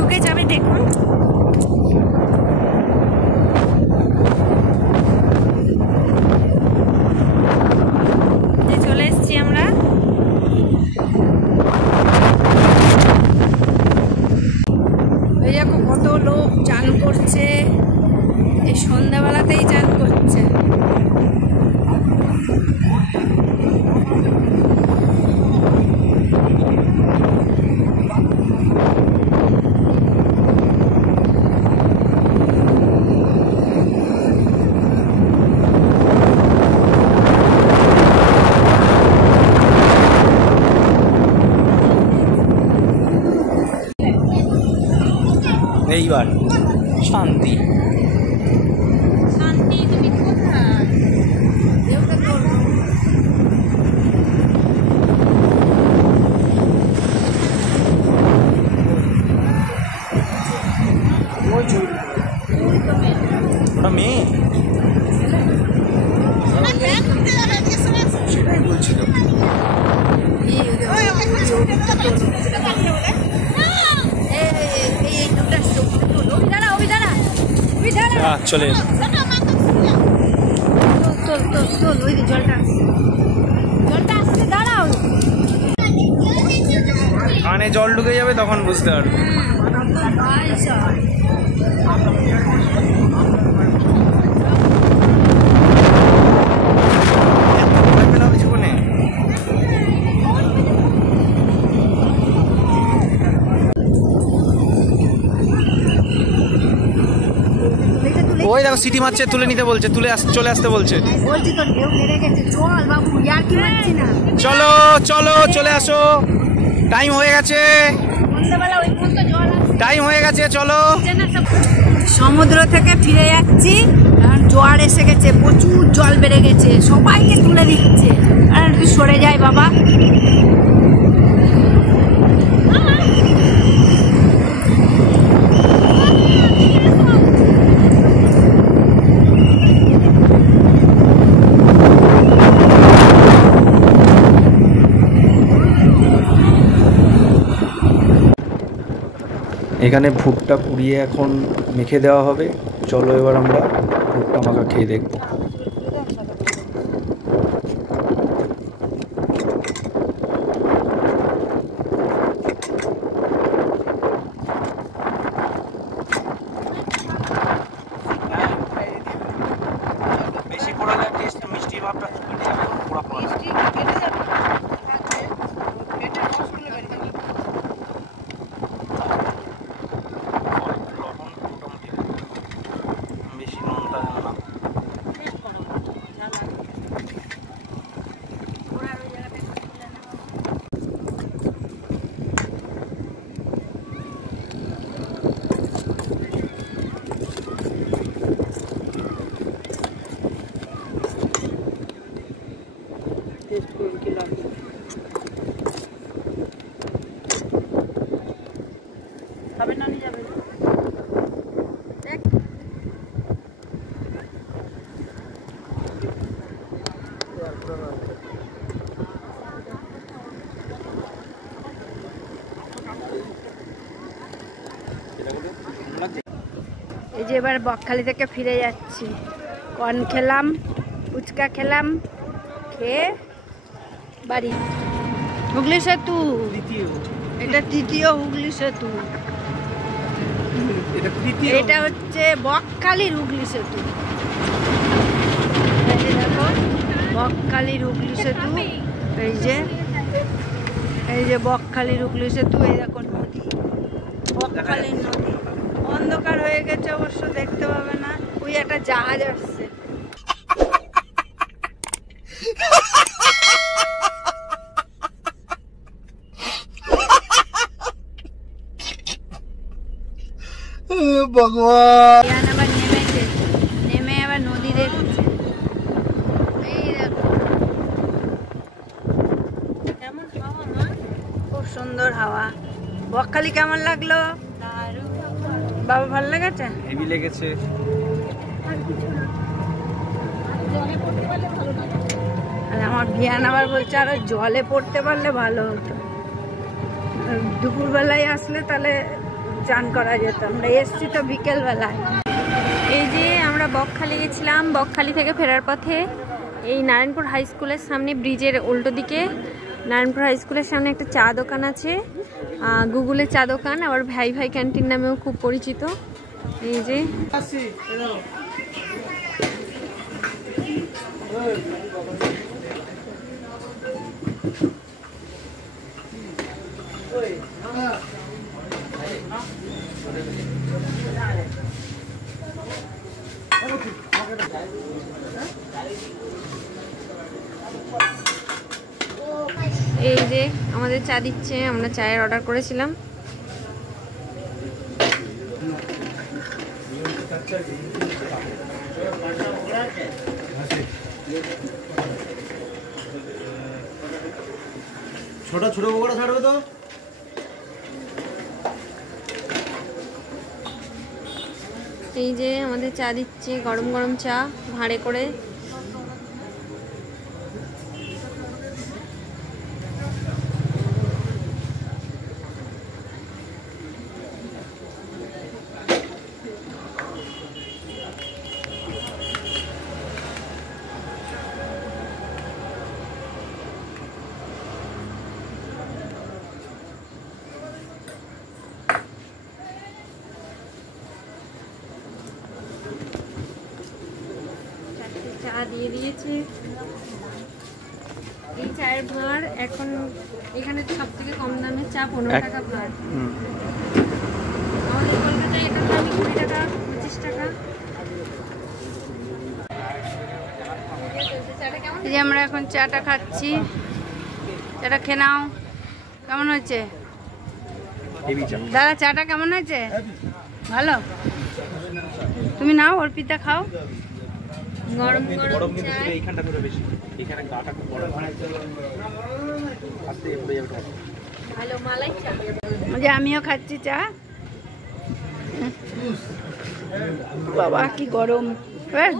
ঢুকে যাবে দেখুন। চলে এসছি আমরা। এই দেখো কত লোক চান করছে, এই সন্ধ্যাবেলাতেই চান করছে। এইবার শান্তি শান্তি, তুমি কোথায়? ওটা মেয়ে, সেটাই বলছিল। চলে কানে জল ঢুকে যাবে, তখন বুঝতে পারবে। ওই দেখো সিটি মারছে, তুলে নিতে বলছে, চলে আসতে বলছে। চলো চলো চলে আসো, টাইম হয়ে গেছে, টাইম হয়ে গেছে, চলো। সমুদ্র থেকে ফিরে যাচ্ছি, কারণ জোয়ার এসে গেছে, প্রচুর জল বেড়ে গেছে, সবাইকে তুলে দিচ্ছে। আর একটু সরে যায় বাবা। এখানে ভুট্টা কুড়িয়ে এখন মেখে দেওয়া হবে। চলো এবার আমরা ভুট্টা মাখা খেয়ে দেখবো। বেশি পোড়ালে মিষ্টি ভাবটা পোড়া পোড়া এই যে এবার বকখালি থেকে ফিরে যাচ্ছি, কর্ন খেলাম, ফুচকা খেলাম, খেয়ে বাড়ি। হুগলি সেতু, এটা তৃতীয় হুগলি সেতু, এটা হচ্ছে বকখালির হুগলি সেতু। দেখো বকখালির হুগলি সেতু, এই যে বকখালির হুগলি সেতু। এই দেখো নদী, বকখালির নদী। অন্ধকার হয়ে গেছে অবশ্য, দেখতে পাবে না। ওই একটা জাহাজ আসছে। ভগবান, আবার নেমেছে, নেমে আবার নদী দেখছে। এই দেখো কেমন হাওয়া, খুব সুন্দর হাওয়া। বকখালি কেমন লাগলো বাবা? ভালো লেগেছে, হেভি লেগেছে। আর আমার জ্ঞান আবার বলছে আরো জলে পড়তে পারলে ভালো হতো। দুপুরবেলায় আসলে তাহলে চান করা যেত। আমরা এসছি তো বিকেলবেলায়। এই যে আমরা বকখালি গেছিলাম, বকখালি থেকে ফেরার পথে এই নারায়ণপুর হাই স্কুলের সামনে ব্রিজের উল্টো দিকে নারায়ণপুর হাই স্কুলের সামনে একটা চা দোকান আছে, গুগলের চা দোকান, আবার ভাই ভাই ক্যান্টিন নামেও খুব পরিচিত। এই যে এই যে আমাদের চা দিচ্ছে, আমরা চায়ের অর্ডার করেছিলাম। ছোট ছোট পকোড়া ছাড়বে তো। এই যে আমাদের চা দিচ্ছে, গরম গরম চা ভাঁড়ে করে। চা দিয়ে দিয়েছে। এই চায়ের ভাঁড় এখন এখানে সব থেকে কম দামে চা 15 টাকা ভাঁড়। আমাদের কলকাতায় এটার দাম 20 টাকা 25 টাকা। এই যে আমরা এখন চাটা খাচ্ছি, চাটা খেয়ে নাও। কেমন হয়েছে দাদা? চাটা কেমন হয়েছে? ভালো। তুমি নাও, অর্পিতা খাও। গরম গরম চা। এইখানটা করে বেশি, এখানে গাটা খুব বড় আস্তে পড়ে যাবে। ভালো মালাই চা। যে আমিও খাচ্ছি চা। বাবা কি গরম!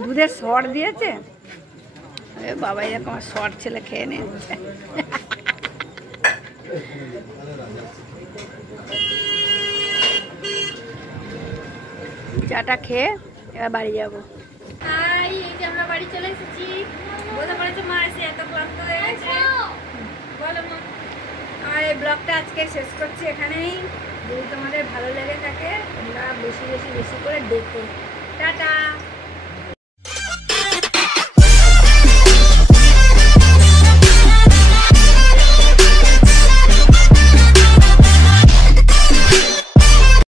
দুধের সর দিয়েছে। বাবা এরকম সর ছেলে খেয়ে নিচ্ছে। চাটা খেয়ে এবার বাড়ি যাবো। এই যে আমরা বাড়ি চলে এসেছি। বোঝা পড়েছে মা এসে এত ক্লান্ত হয়ে গেছে। বলো মা। আর এই ব্লগটা আজকে শেষ করছি এখানেই। যদি তোমাদের ভালো লেগে থাকে তোমরা বেশি বেশি বেশি করে দেখো। টাটা।